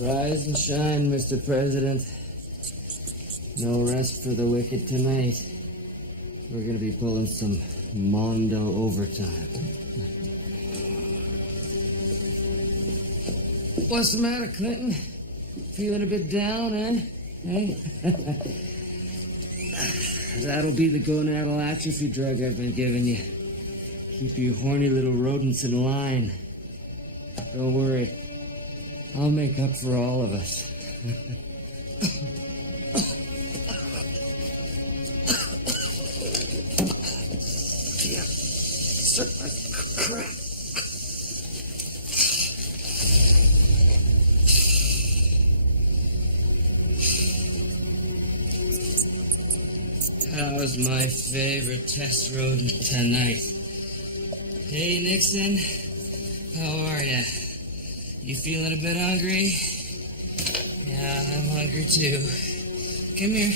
Rise and shine, Mr. President. No rest for the wicked tonight. We're gonna be pulling some Mondo overtime. What's the matter, Clinton? Feeling a bit down, eh? Hey? That'll be the gonadal atrophy drug I've been giving you. Keep you horny little rodents in line. Don't worry. I'll make up for all of us. Crap. How's my favorite test rodent tonight? Hey, Nixon. How are ya? You feeling a bit hungry? Yeah, I'm hungry too. Come here.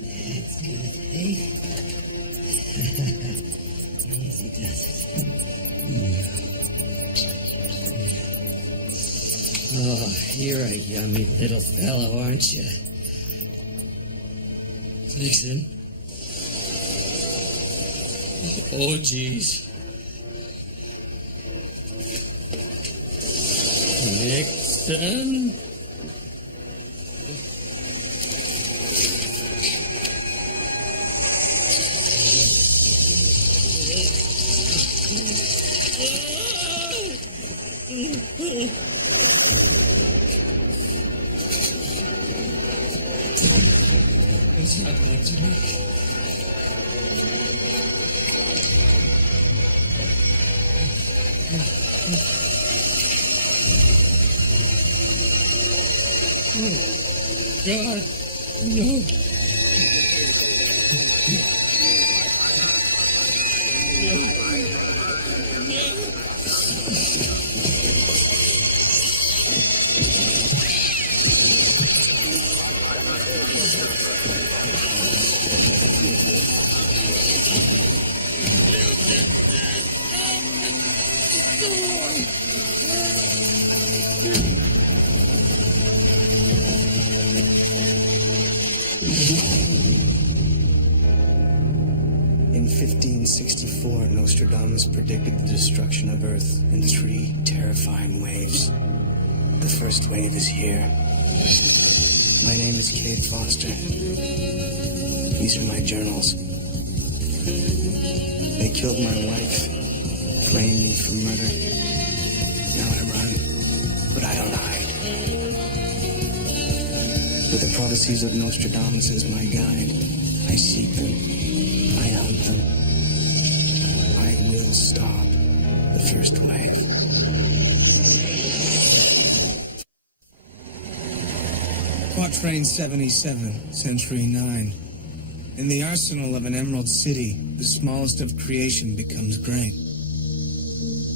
That's good, hey? Easy does it. Oh, you're a yummy little fellow, aren't you? Nixon. Oh, jeez. Nixon. What's happening to me? Oh, God, no. In 1564, Nostradamus predicted the destruction of Earth in 3 terrifying waves. The first wave is here. My name is Cade Foster. These are my journals. They killed my wife, framed me for murder. Now I run, but I don't hide. With the prophecies of Nostradamus as my guide, I seek them. I hunt them. I will stop the first wave. Quatrain 77, Century 9. In the arsenal of an emerald city, the smallest of creation becomes great.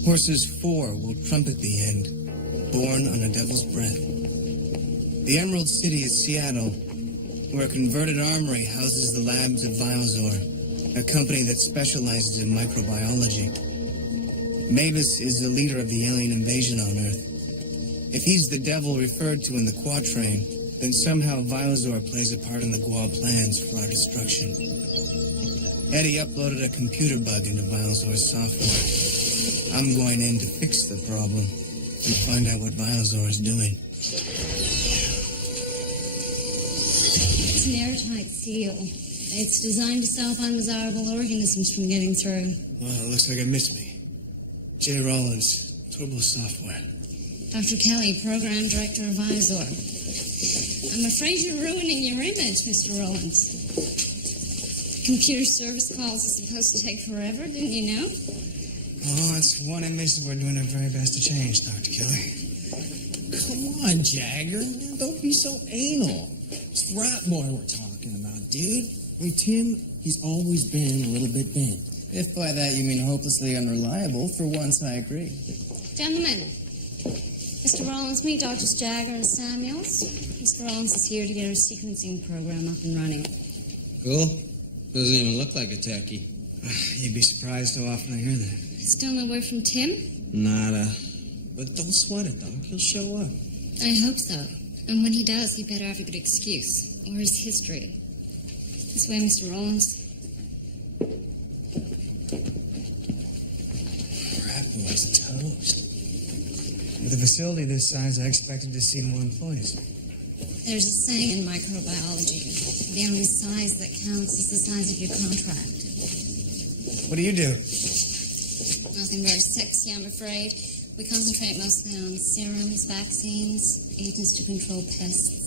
Horses 4 will trumpet the end, born on a devil's breath. The Emerald City is Seattle, where a converted armory houses the labs of Viozor, a company that specializes in microbiology. Mavis is the leader of the alien invasion on Earth. If he's the devil referred to in the Quatrain, then somehow Viozor plays a part in the Gua plans for our destruction. Eddie uploaded a computer bug into Viozor's software. I'm going in to fix the problem and find out what Viozor is doing. It's an airtight seal. It's designed to stop undesirable organisms from getting through. Well, it looks like it missed me. Jay Rollins, Turbo Software. Dr. Kelly, Program Director of Viozor. I'm afraid you're ruining your image, Mr. Rollins. Computer service calls are supposed to take forever, didn't you know? Oh, it's one image that we're doing our very best to change, Dr. Kelly. Come on, Jagger. Don't be so anal. It's Rat Boy we're talking about, dude. With Tim, he's always been a little bit bent. If by that you mean hopelessly unreliable, for once I agree. Gentlemen, Mr. Rollins, meet Drs. Jagger and Samuels. Mr. Rollins is here to get our sequencing program up and running. Cool. Doesn't even look like a techie. You'd be surprised how often I hear that. Still no word from Tim? Nada. But don't sweat it, Doc. He'll show up. I hope so. And when he does, he better have a good excuse, or his history. This way, Mr. Rollins. Rat boy's toast. With a facility this size, I expected to see more employees. There's a saying in microbiology, the only size that counts is the size of your contract. What do you do? Nothing very sexy, I'm afraid. We concentrate mostly on serums, vaccines, agents to control pests.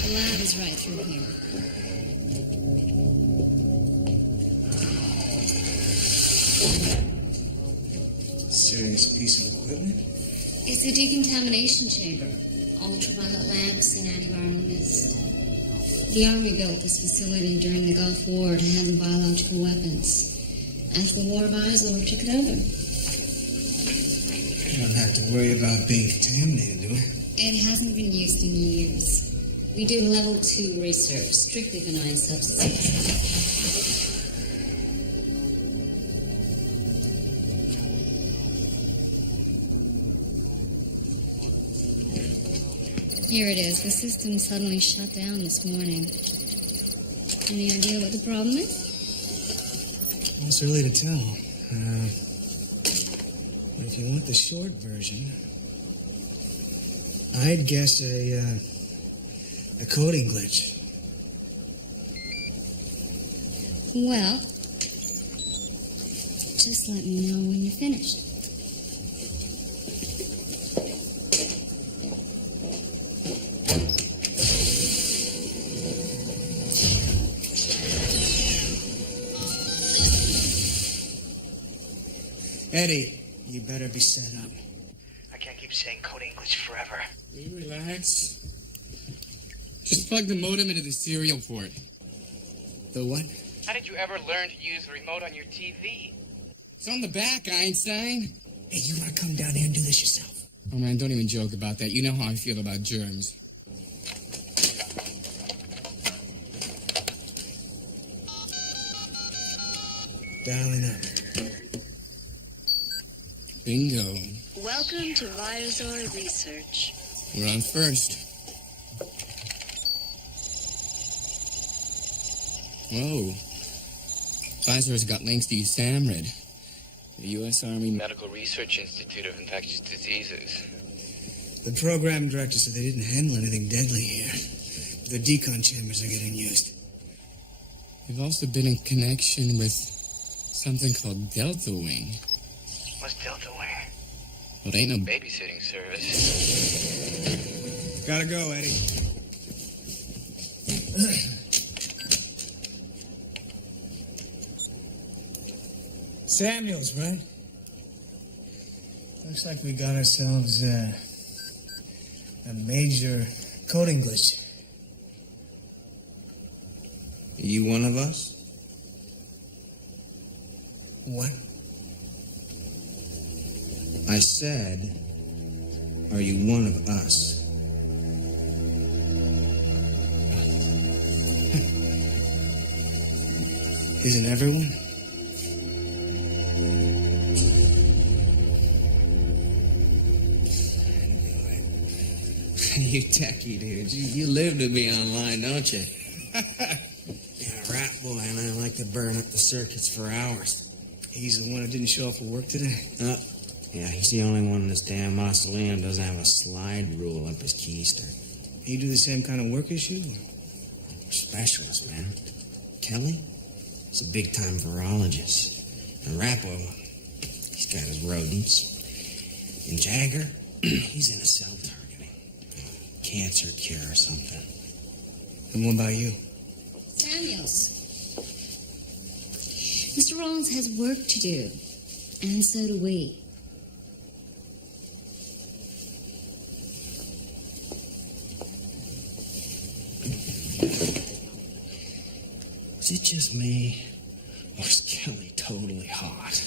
The lab is right through here. Serious piece of equipment? It's a decontamination chamber. Ultraviolet lamps and antiviral mist. The Army built this facility during the Gulf War to handle biological weapons. After the war, Visor took it over. I don't have to worry about being contaminated, do I? It hasn't been used in years. We do level 2 research, strictly benign substances. Here it is. The system suddenly shut down this morning. Any idea what the problem is? Well, it's early to tell. But if you want the short version, I'd guess a coding glitch. Well, just let me know when you're finished. Eddie, you better be set up. I can't keep saying code English forever. Will you relax? Just plug the modem into the serial port. The what? How did you ever learn to use the remote on your TV? It's on the back, Einstein. Hey, you want to come down here and do this yourself? Oh, man, don't even joke about that. You know how I feel about germs. Dialing up. Bingo. Welcome to Visor Research. We're on first. Whoa. Pfizer's got links to USAMRIID, the U.S. Army Medical Research Institute of Infectious Diseases. The program director said they didn't handle anything deadly here. The decon chambers are getting used. We've also been in connection with something called Delta Wing. What's Delta Wing? Well, it ain't no babysitting service. Gotta go, Eddie. Samuels, right? Looks like we got ourselves a major coding glitch. You one of us? What? I said, are you one of us? Isn't everyone? You techie dudes. You live to be online, don't you? Yeah, rat boy and I like to burn up the circuits for hours. He's the one who didn't show up for work today. Yeah, he's the only one in this damn mausoleum doesn't have a slide rule up his keister. You do the same kind of work as you? Specialist, man. Kelly? He's a big-time virologist. And Rappo, he's got his rodents. And Jagger, he's in a cell targeting. Cancer cure or something. And what about you? Samuels. Mr. Rollins has work to do, and so do we. Is it just me, or is Kelly totally hot?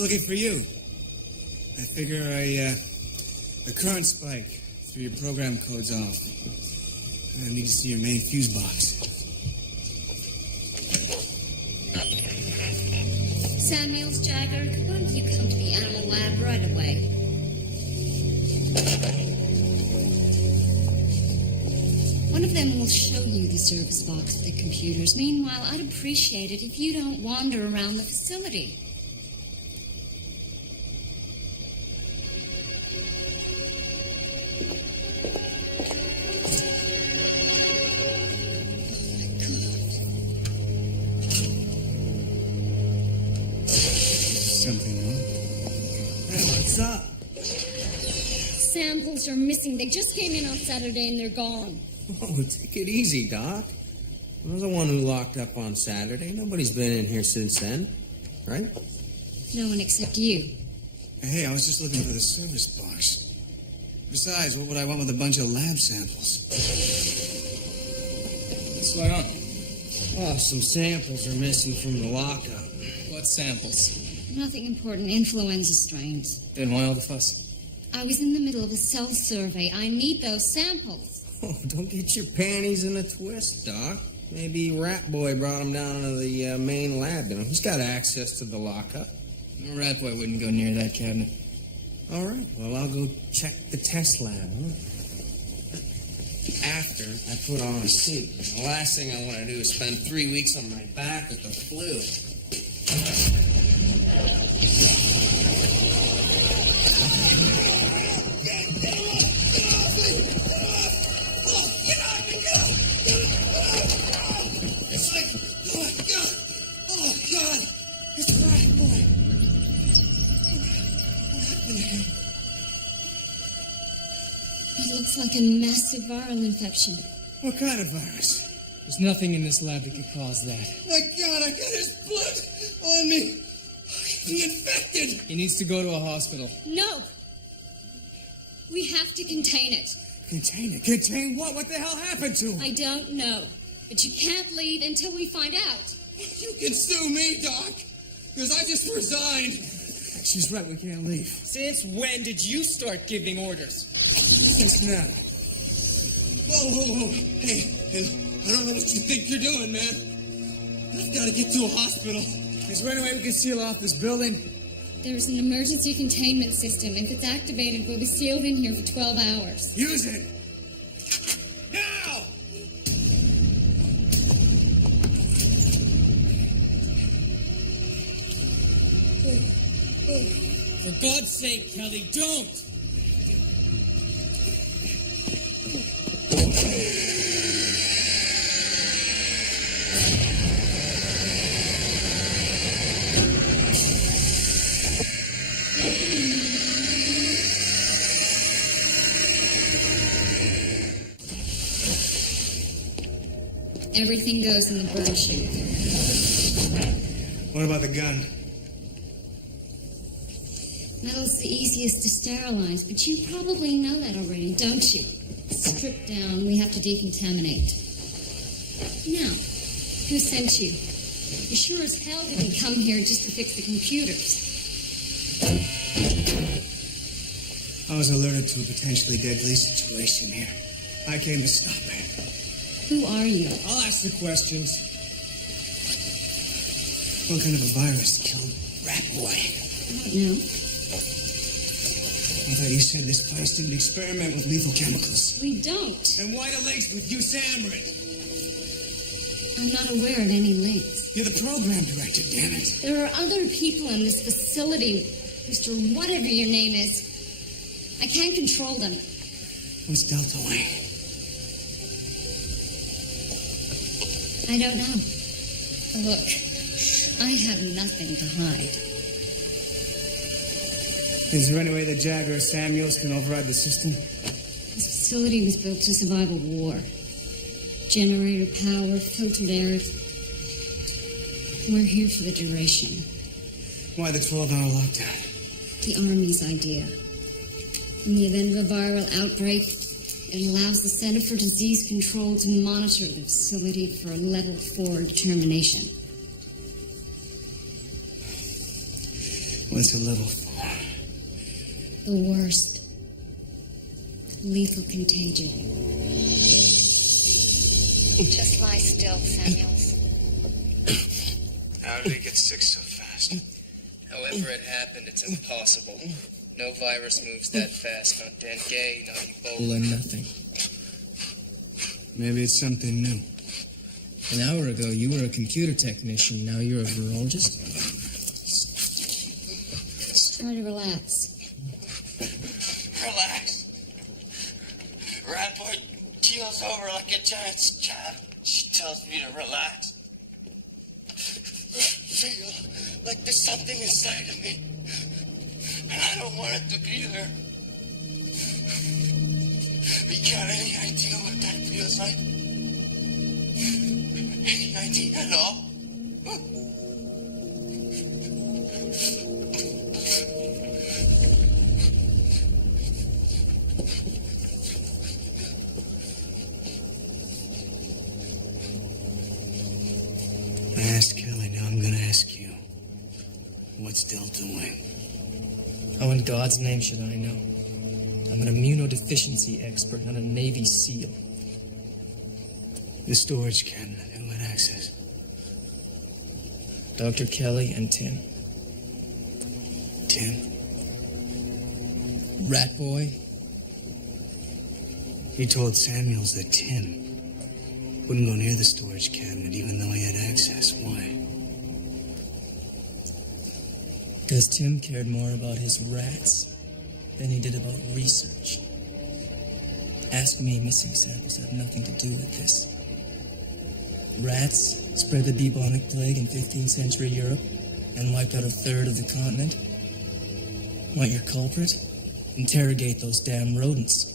looking for you. I figure the current spike threw your program codes off. I need to see your main fuse box. Samuels, Jagger, why don't you come to the animal lab right away? One of them will show you the service box with the computers. Meanwhile, I'd appreciate it if you don't wander around the facility. Something wrong? Hey, what's up? Samples are missing. They just came in on Saturday and they're gone. Oh, take it easy, Doc. I was the one who locked up on Saturday. Nobody's been in here since then, right? No one except you. Hey, I was just looking for the service box. Besides, what would I want with a bunch of lab samples? What's going on? Oh, some samples are missing from the lockup. What samples? Nothing important. Influenza strains. Then why all the fuss? I was in the middle of a cell survey. I need those samples. Oh, don't get your panties in a twist, Doc. Maybe Rat Boy brought him down to the main lab. You know, he's got access to the lockup. A rat boy wouldn't go near that cabinet. All right, well, I'll go check the test lab. Huh? After I put on a suit. The last thing I want to do is spend 3 weeks on my back with the flu. It looks like a massive viral infection. What kind of virus? There's nothing in this lab that could cause that. My God, I got his blood on me. He's infected. He needs to go to a hospital. No! We have to contain it. Contain it? Contain what? What the hell happened to him? I don't know. But you can't leave until we find out. You can sue me, Doc. Because I just resigned. She's right, we can't leave. Since when did you start giving orders? Since now. Whoa. Hey, I don't know what you think you're doing, man. I've got to get to a hospital. Is there any way we can seal off this building? There's an emergency containment system. If it's activated, we'll be sealed in here for 12 hours. Use it. Now! For God's sake, Kelly, don't! Everything goes in the burn chute. What about the gun? Metal's the easiest to sterilize, but you probably know that already, don't you? Stripped down, we have to decontaminate. Now, who sent you? You sure as hell didn't come here just to fix the computers. I was alerted to a potentially deadly situation here. I came to stop it. Who are you? I'll ask the questions. What kind of a virus killed Rat Boy? I don't know. I thought you said this place didn't experiment with lethal chemicals. We don't. Then why the links with you, Samrin? I'm not aware of any links. You're the program director, damn it. There are other people in this facility, Mr. Whatever your name is. I can't control them. What's Delta Wing? I don't know. Look, I have nothing to hide. Is there any way that Jagger or Samuels can override the system? This facility was built to survive a war. Generator power, filtered air. We're here for the duration. Why the 12-hour lockdown? The Army's idea. In the event of a viral outbreak, it allows the Center for Disease Control to monitor the facility for a level 4 determination. What's a little? The worst. Lethal contagion. Just lie still, Samuels. How did it get sick so fast? However it happened, it's impossible. No virus moves that fast. Not dengue, not Ebola, nothing. Maybe it's something new. An hour ago, you were a computer technician. Now you're a virologist? Try to relax. Relax. Rat boy keels over like a giant's child. She tells me to relax. I feel like there's something inside of me, and I don't want it to be there. You got any idea what that feels like? Any idea at all? I asked Kelly, now I'm gonna ask you. What's Del doing? How in God's name should I know? I'm an immunodeficiency expert, not a Navy SEAL. The storage cabinet, who had access? Dr. Kelly and Tim. Tim? Rat boy? You told Samuels that Tim wouldn't go near the storage cabinet even though he had access. Why? Because Tim cared more about his rats than he did about research. Ask me, missing samples have nothing to do with this. Rats spread the bubonic plague in 15th century Europe and wiped out a third of the continent. Want your culprit? Interrogate those damn rodents.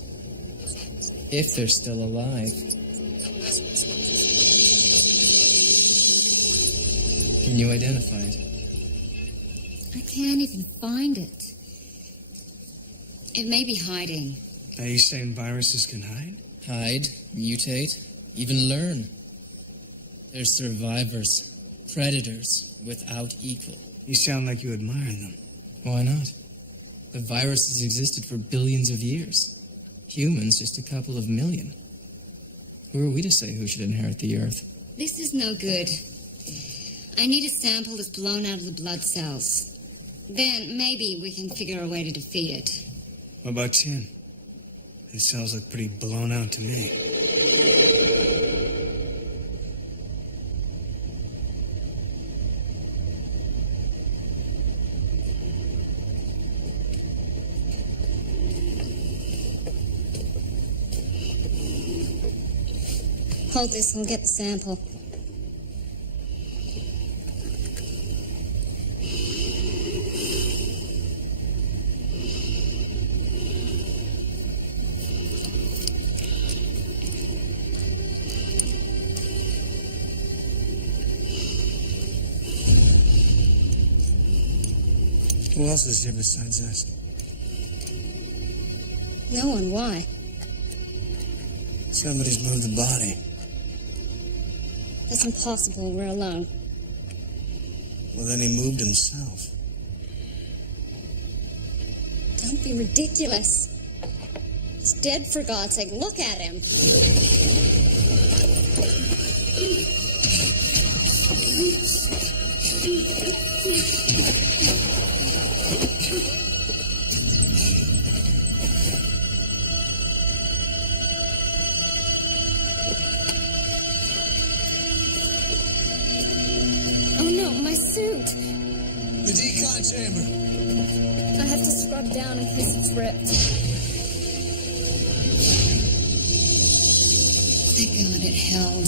If they're still alive. Can you identify it? I can't even find it. It may be hiding. Are you saying viruses can hide? Hide, mutate, even learn. They're survivors, predators without equal. You sound like you admire them. Why not? The viruses existed for billions of years. Humans just a couple of million. Who are we to say who should inherit the Earth? This is no good. I need a sample that's blown out of the blood cells. Then maybe we can figure a way to defeat it. What about Tim? His cells look pretty blown out to me. Hold this, I'll get the sample. Who else is here besides us? No one, why? Somebody's moved the body. That's impossible, we're alone. Well, then he moved himself. Don't be ridiculous. He's dead, for God's sake. Look at him. Oh no, my suit! The decon chamber! I have to scrub down in case it's ripped. Thank God it held.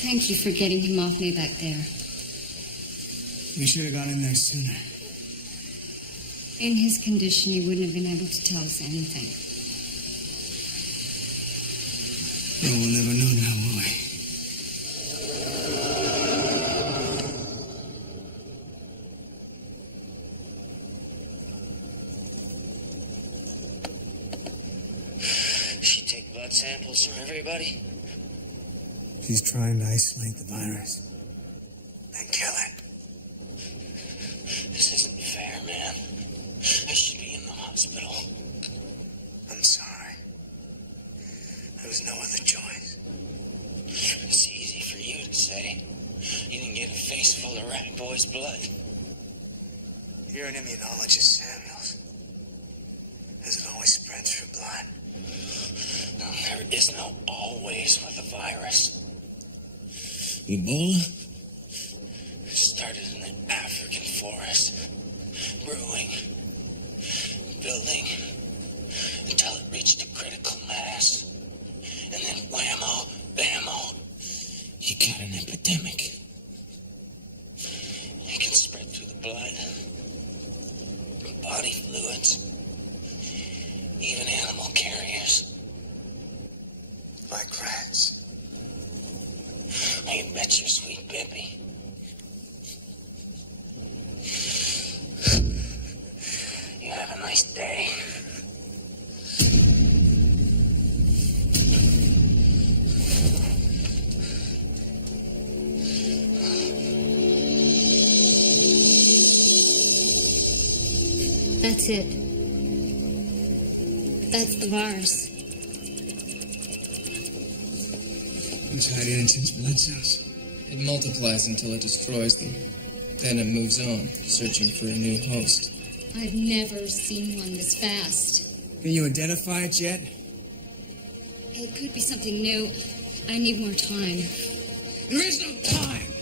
Thank you for getting him off me back there. We should have gone in there sooner. In his condition, he wouldn't have been able to tell us anything. No, we'll never know now, will we? She take blood samples from everybody? He's trying to isolate the virus. And kill it. choice. It's easy for you to say. You didn't get a face full of rat boy's blood. You're an immunologist, Samuels. Does it always spread through blood? No, there is no always with a virus. Ebola started in the African forest, brewing, building, until it reached a critical mass. And then whammo, bammo, you got an epidemic. It can spread through the blood, body fluids, even animal carriers. Like rats. You bet your sweet Bippy. You have a nice day. That's it. That's the virus. It's hiding in intense blood cells. It multiplies until it destroys them. Then it moves on, searching for a new host. I've never seen one this fast. Can you identify it yet? It could be something new. I need more time. There is no time!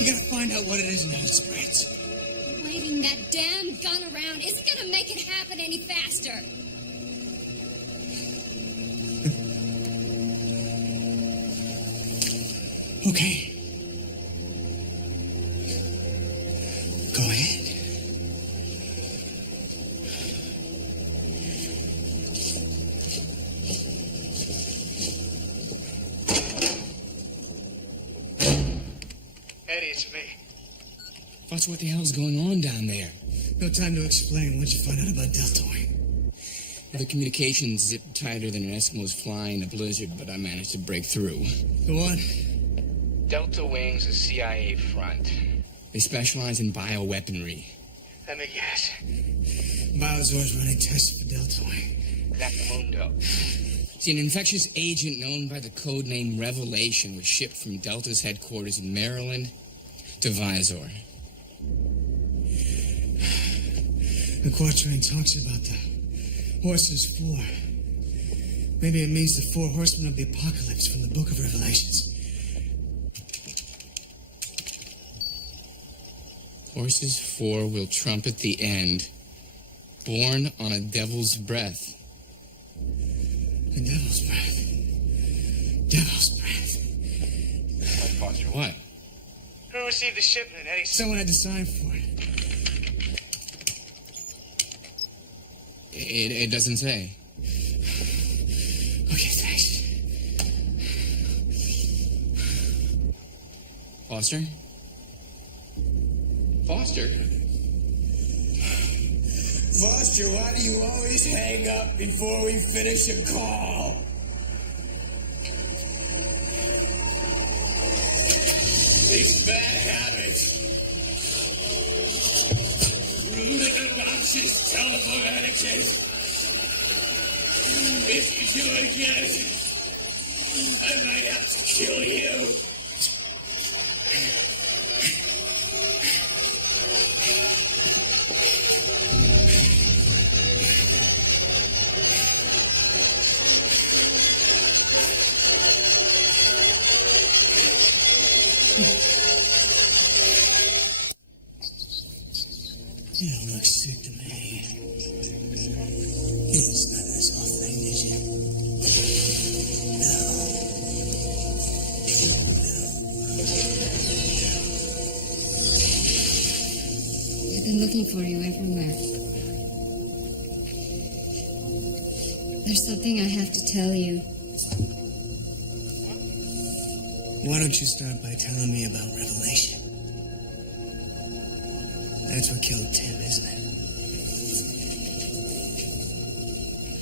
You gotta find out what it is and how it spreads. Waving that damn gun around isn't gonna make it happen any faster. Okay. Go ahead. Eddie, it's me. What's what the hell's going on down there? No time to explain. What'd you find out about Deltoid? The communications zipped tighter than an Eskimo's flying a blizzard, but I managed to break through. Go on. Delta Wing's a CIA front. They specialize in bioweaponry. Let me guess. Biozor's running tests for Deltoid. Mundo. See, an infectious agent known by the code name Revelation was shipped from Delta's headquarters in Maryland to Visor. The Quatrain talks about the Horses 4. Maybe it means the 4 Horsemen of the Apocalypse from the Book of Revelations. Horses 4 will trumpet the end, born on a devil's breath. The devil's breath. Devil's breath. What, Foster? What? Who received the shipment, Eddie? Someone had to sign for it. It doesn't say. Okay, thanks. Foster? Foster? Foster, why do you always hang up before we finish a call? These bad habits. Rude and obnoxious telephone etiquette. If you do it again, I might have to kill you. You don't look sick to me. You didn't smell that soft thing, did you? No. I've been looking for you everywhere. There's something I have to tell you. Why don't you start by telling me about Revelation? That's what killed Tim, isn't it?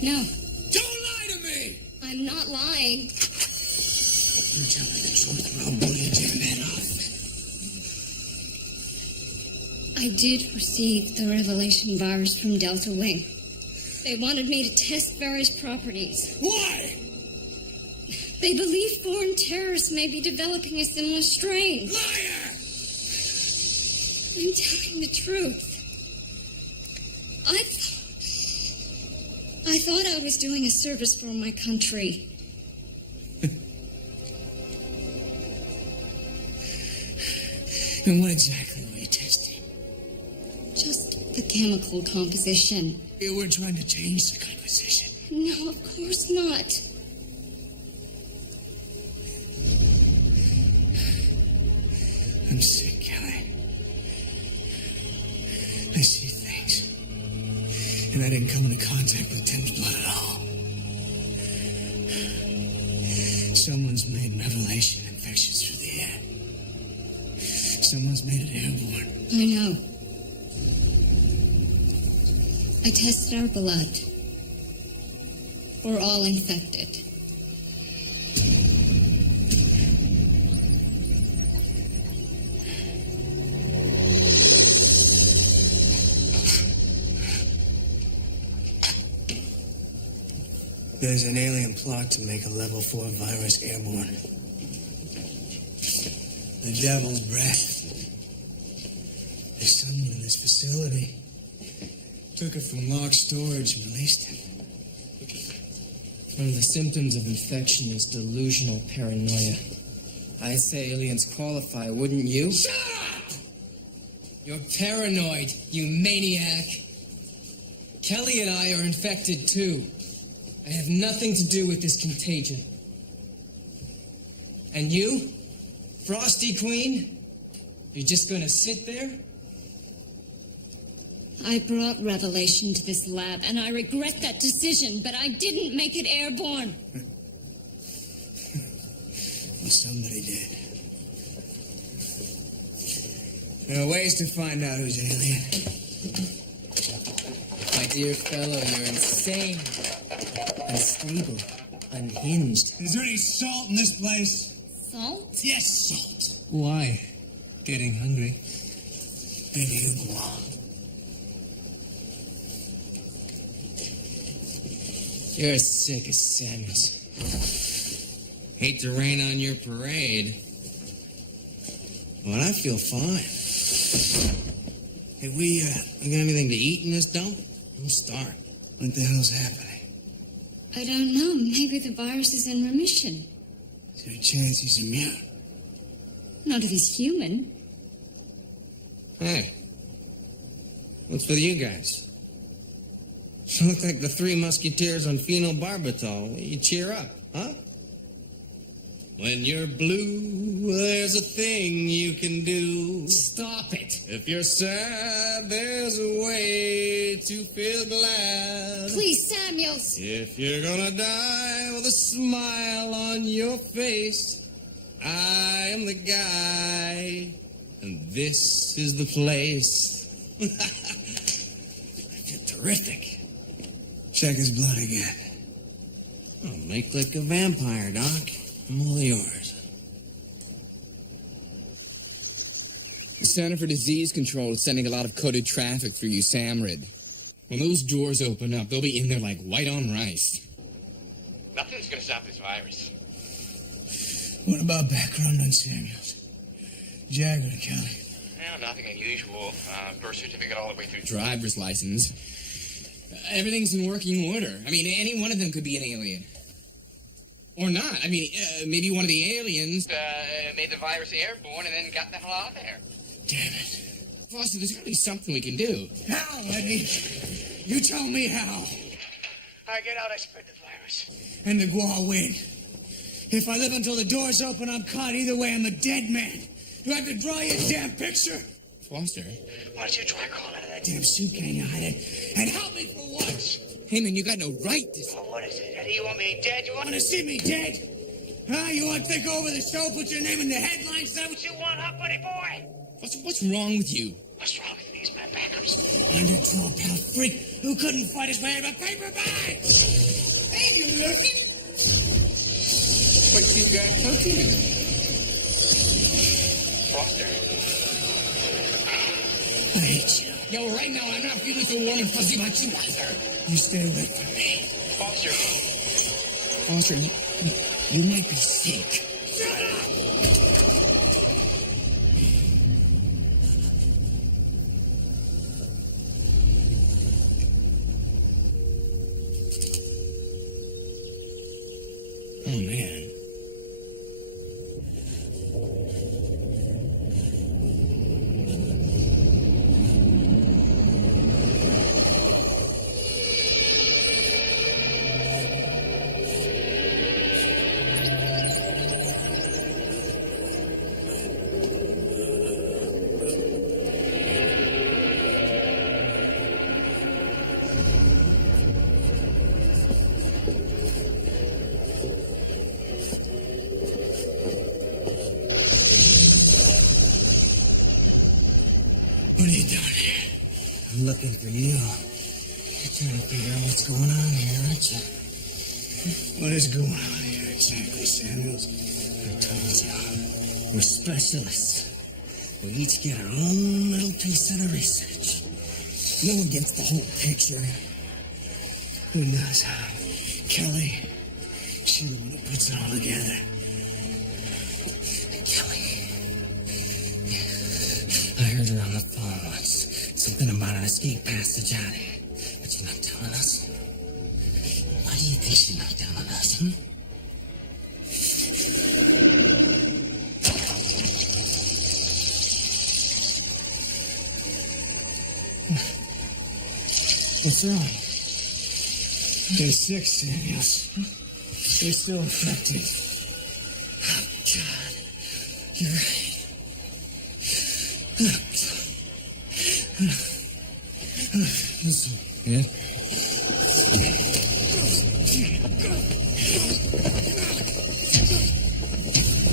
No, Don't lie to me! I'm not lying. You tell me the truth or I'll blow your damn head off. I did receive the Revelation virus from Delta Wing. They wanted me to test various properties. Why? They believe foreign terrorists may be developing a similar strain. Liar! I'm telling the truth. I thought I was doing a service for my country. And what exactly were you testing? Just the chemical composition. You were trying to change the composition. No, of course not. I'm sick, Kelly. I see things. And I didn't come into contact with Tim's blood at all. Someone's made revelation infections through the air. Someone's made it airborne. I know. I tested our blood. We're all infected. There's an alien plot to make a level 4 virus airborne. The devil's breath. There's someone in this facility. Took it from locked storage and released it. One of the symptoms of infection is delusional paranoia. I'd say aliens qualify, wouldn't you? Shut up! You're paranoid, you maniac. Kelly and I are infected too. I have nothing to do with this contagion. And you, Frosty Queen, you're just gonna sit there? I brought revelation to this lab, and I regret that decision, but I didn't make it airborne. Well, somebody did. There are ways to find out who's alien. My dear fellow, you're insane. Unstable. Unhinged. Is there any salt in this place? Salt? Yes, salt. Why? Getting hungry. Maybe you belong. You're as sick as Samuels. Hate to rain on your parade. But I feel fine. Hey, we got anything to eat in this dump? I'm starving. What the hell's happening? I don't know. Maybe the virus is in remission. Is there a chance he's immune? Not if he's human. Hey, what's with you guys? You look like the Three Musketeers on phenobarbital. Will you cheer up, huh? When you're blue, there's a thing you can do. Stop it! If you're sad, there's a way to feel glad. Please, Samuels. If you're gonna die with a smile on your face, I am the guy, and this is the place. I feel terrific. Check his blood again. Oh, make like a vampire, Doc. I'm all yours. The Center for Disease Control is sending a lot of coded traffic through you, Samrid. When those doors open up, they'll be in there like white on rice. Nothing's gonna stop this virus. What about background on Samuels? Jagger and Kelly. Well, nothing unusual. Birth certificate all the way through. Driver's license. Everything's in working order. I mean, any one of them could be an alien. Or not. I mean, maybe one of the aliens... Made the virus airborne and then got the hell out of there. Damn it. Foster, there's gotta be something we can do. How, Eddie? You tell me how. I get out, I spread the virus. And the Gua win. If I live until the doors open, I'm caught. Either way, I'm a dead man. Do I have to draw you a damn picture? Foster? Why don't you try crawling out of that Damn suit, can you hide it? And help me for what? Hey, man, you got no right to... Oh, what is it, Eddie? You want me dead? You want Want to see me dead? Huh? You want to take over the show, put your name in the headlines? Is that what what you want, huh, buddy boy? What's wrong with you? What's wrong with these men backups? 112-pound freak who couldn't fight his way out of a paper bag? Hey, you looking? What you got cooking? Foster. I hate you. Yo, right now I'm not feeling so warm and fuzzy like you either. You stay away from me. Officer, Officer, you might be sick. Oh, man. What are you doing here? I'm looking for you. You're trying to figure out what's going on here, aren't you? What is going on here exactly, Samuels? I told you. We're specialists. We each get our own little piece of the research. No one gets the whole picture. Who knows how? Kelly, she's the one who puts it all together. Kelly. I heard her on the phone once. Something about an escape passage out here. But you're not telling us? Why do you think she's not telling us, hmm? What's wrong? They're sick, Samuels. They're still infected. Oh, God. You're right. Listen, Ed.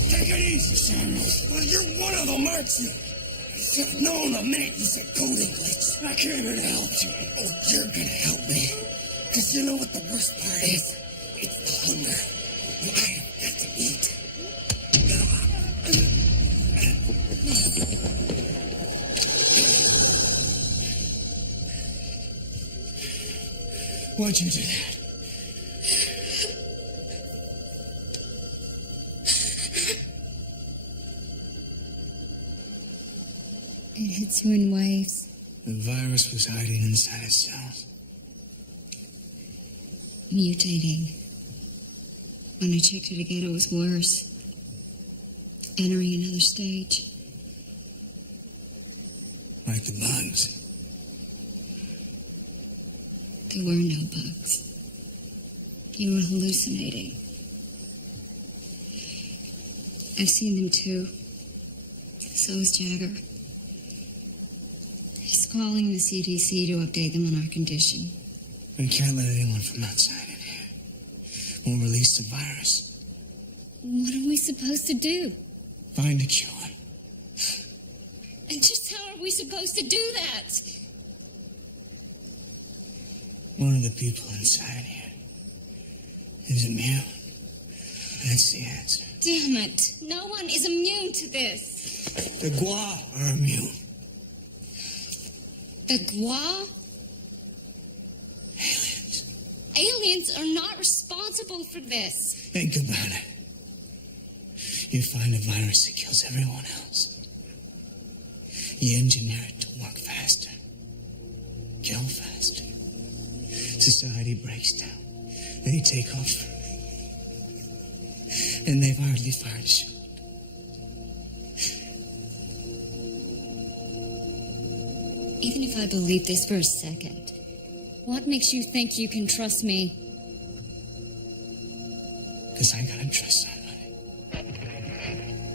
Take it easy, Samuels. Well, you're one of them, aren't you? I should have known the minute you said coding glitch. I came here to help you. Oh, you're gonna help me. Because you know what the worst part is? It's the hunger. And I have got to eat. Why'd you do that? It hits you in waves. The virus was hiding inside its cells. Mutating. When I checked it again, it was worse. Entering another stage. Like the bugs. There were no bugs. You were hallucinating. I've seen them too. So is Jagger. He's calling the CDC to update them on our condition. We can't let anyone from outside in here. We'll release the virus. What are we supposed to do? Find a cure. And just how are we supposed to do that? One of the people inside here is immune. That's the answer. Damn it. No one is immune to this. The Gua are immune. The Gua? Aliens. Aliens are not responsible for this. Think about it. You find a virus that kills everyone else. You engineer it to work faster. Kill faster. Society breaks down. They take off. And they've hardly fired a shot. Even if I believe this for a second, what makes you think you can trust me? Because I gotta trust somebody.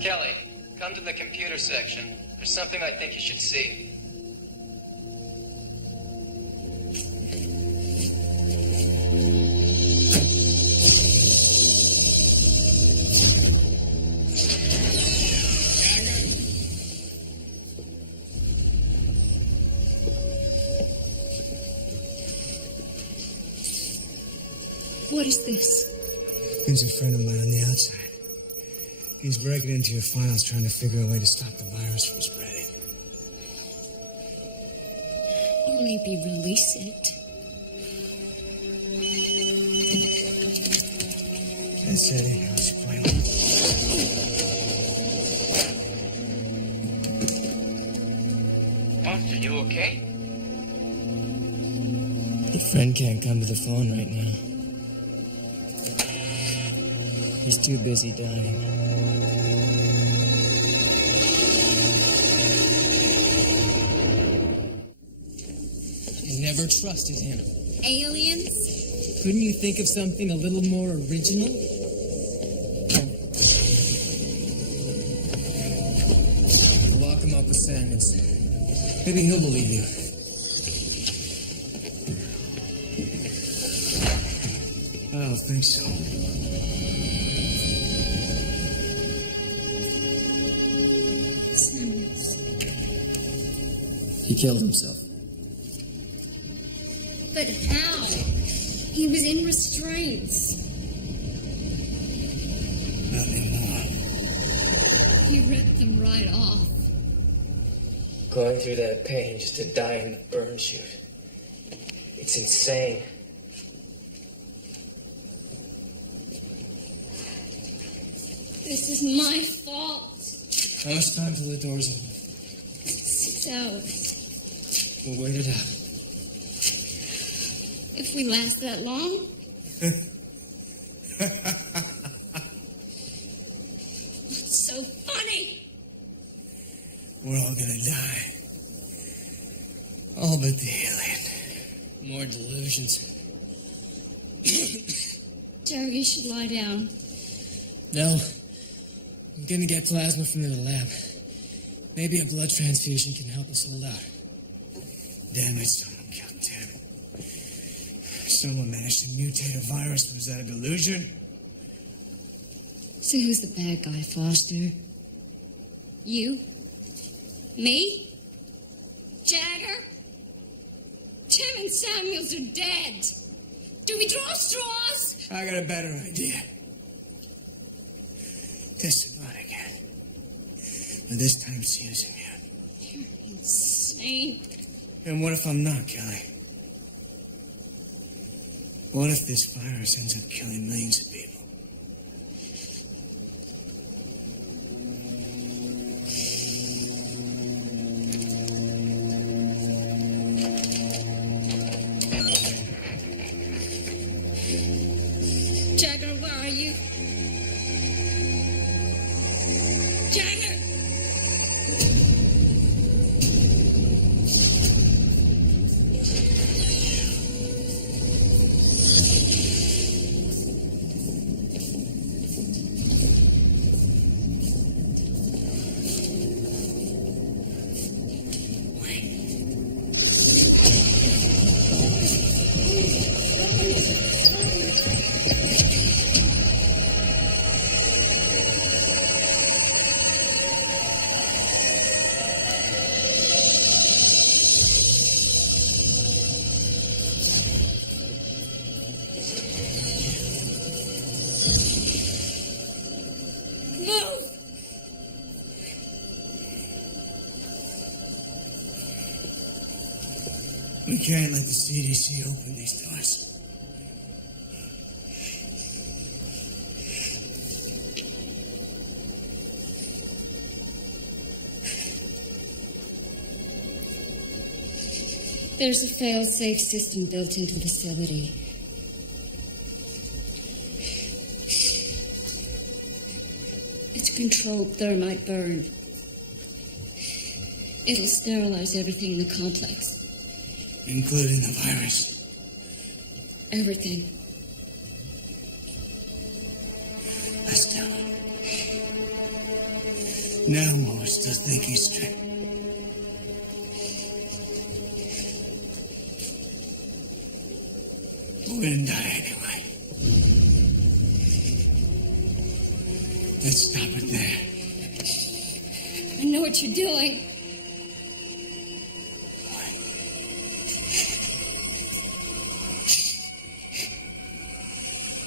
Kelly, come to the computer section. There's something I think you should see. What is this? He's a friend of mine on the outside. He's breaking into your files trying to figure a way to stop the virus from spreading. maybe release it. That's Eddie. How's your plan? Buster, you okay? Your friend can't come to the phone right now. He's too busy dying. I never trusted him. Aliens? Couldn't you think of something a little more original? Lock him up with Samuels. Maybe he'll believe you. I don't think so. Samuels. He killed himself. But how? He was in restraints. Not anymore. He ripped them right off. Going through that pain just to die in the burn chute. It's insane. This is my fault. How much time till the door's open? 6 hours. We'll wait it out. If we last that long, what's so funny? We're all gonna die. All but the alien. More delusions. Jerry, you should lie down. No. I'm gonna get plasma from the lab. Maybe a blood transfusion can help us hold out. Damn it, someone killed Tim. Someone managed to mutate a virus. Was that a delusion? So who's the bad guy, Foster? You? Me? Jagger? Tim and Samuels are dead. Do we draw straws? I got a better idea. Test the blood again. But this time it's using you. You're insane. And what if I'm not, Kelly? What if this virus ends up killing millions of people? Jagger, where are you? Jagger! Move! We can't let the CDC open these doors. There's a fail-safe system built into the facility. It's a controlled thermite burn. It'll sterilize everything in the complex. Including the virus. Everything. Let's do it. Now we're still thinking straight. We're gonna die anyway. Let's stop it there. I know what you're doing.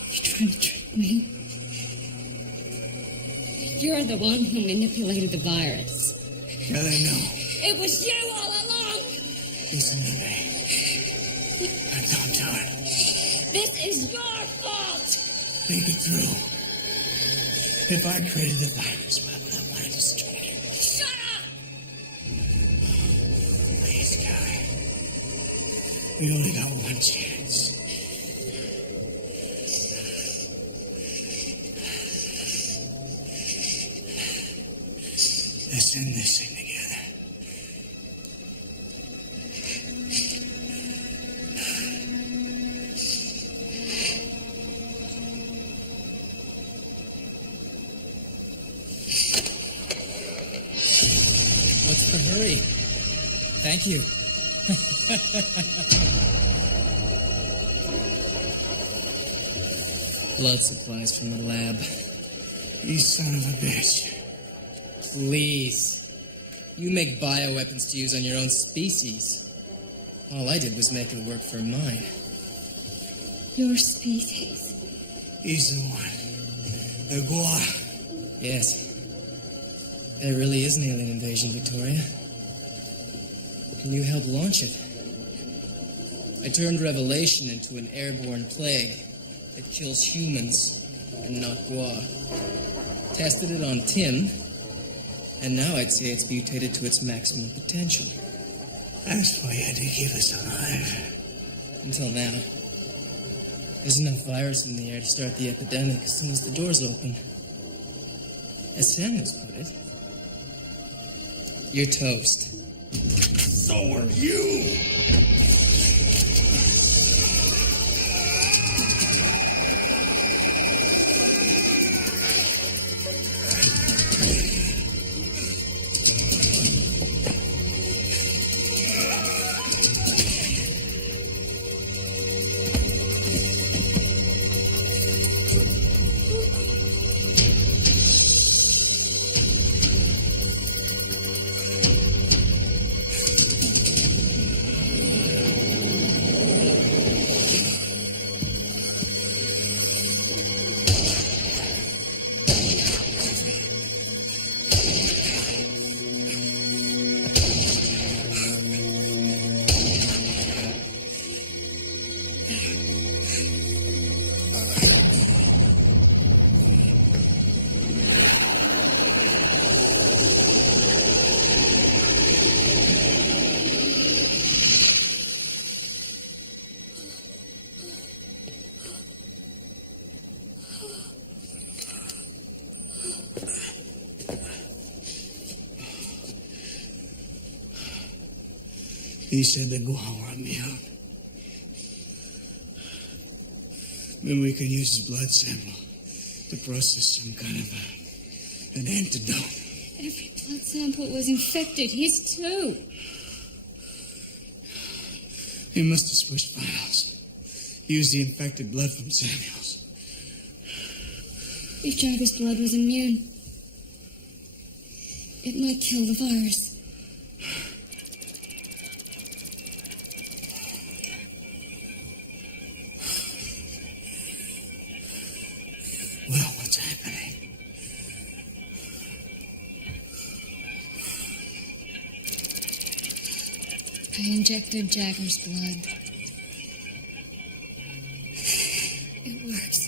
You're trying to trick me. You're the one who manipulated the virus. Kelly, no. It was you all along! Listen to me. Don't do it. This is your fault! Think it through. If I created the virus, why would I want to destroy it? Shut up! Please, Kelly. We only got one chance. Let's end this thing together. What's the hurry? Thank you. Blood supplies from the lab. You son of a bitch. Please. You make bioweapons to use on your own species. All I did was make it work for mine. Your species. He's the one. The Gua. Yes. There really is an alien invasion, Victoria. Can you help launch it? I turned Revelation into an airborne plague that kills humans and not Gua. Tested it on Tim, and now I'd say it's mutated to its maximum potential. That's why you had to keep us alive. Until now. There's enough virus in the air to start the epidemic as soon as the doors open. As Samuels put it, you're toast. So are you! He said the Gua were immune. Then we can use his blood sample to process some kind of an antidote. Every blood sample was infected. His too. He must have switched files. Used the infected blood from Samuels. If Jagger's blood was immune, it might kill the virus. Well, what's happening? I injected Jagger's blood. It works.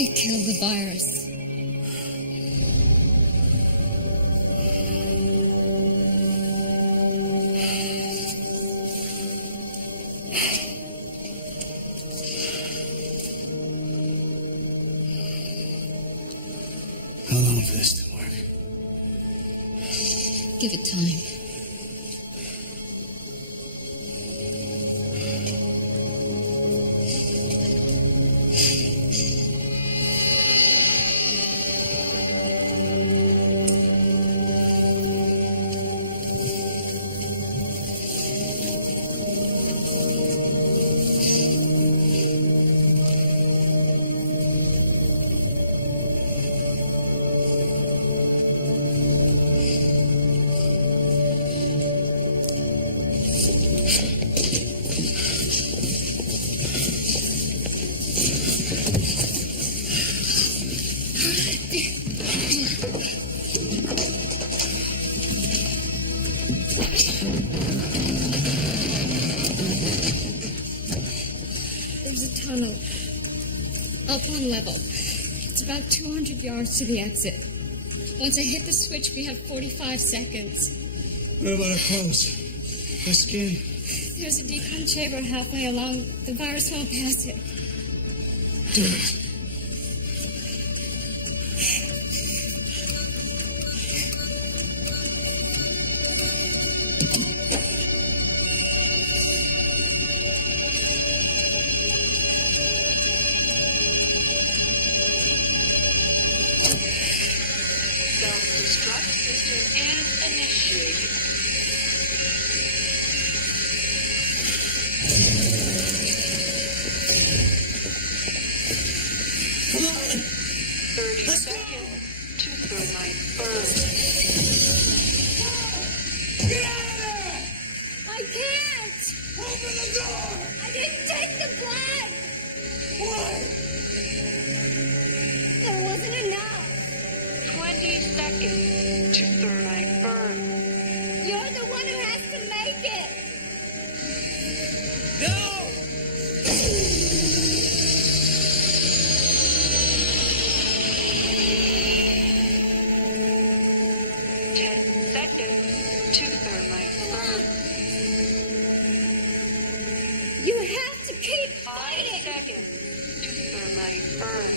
It killed the virus. How long for this to work? Give it time. There's a tunnel. Up on level. It's about 200 yards to the exit. Once I hit the switch, we have 45 seconds. What about our clothes? Our skin? There's a decon chamber halfway along. The virus won't pass it. Do it. Self-destruct system is initiated. Come on! 30 seconds to thermite burn. Get out of there! I can't! Open the door! I didn't take the blood! Why? There wasn't enough! 20 seconds to thermite burn. You're the one who has to make it! No! You have to keep 5 fighting! seconds to thermite burn.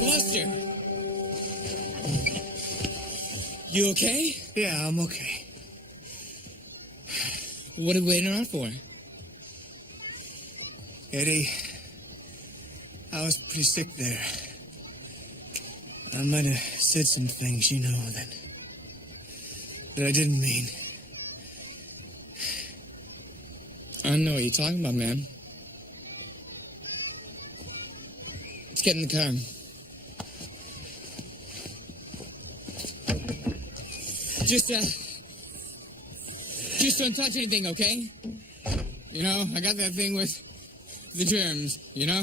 Foster! You okay? Yeah, I'm okay. What are we waiting around for? Eddie, I was pretty sick there. I might have said some things, you know, that I didn't mean. I don't know what you're talking about, man. Let's get in the car. Just don't touch anything, okay? You know, I got that thing with the germs, you know?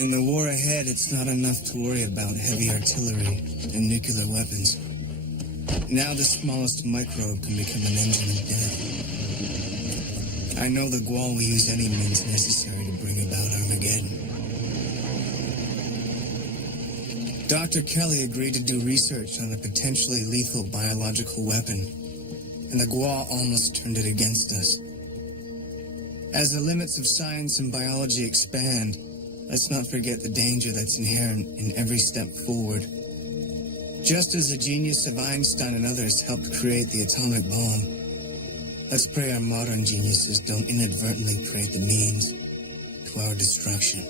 In the war ahead, it's not enough to worry about heavy artillery and nuclear weapons. Now the smallest microbe can become an engine of death. I know the Gual will use any means necessary to bring about Armageddon. Dr. Kelly agreed to do research on a potentially lethal biological weapon, and the Gual almost turned it against us. As the limits of science and biology expand, let's not forget the danger that's inherent in every step forward. Just as the genius of Einstein and others helped create the atomic bomb, let's pray our modern geniuses don't inadvertently create the means to our destruction.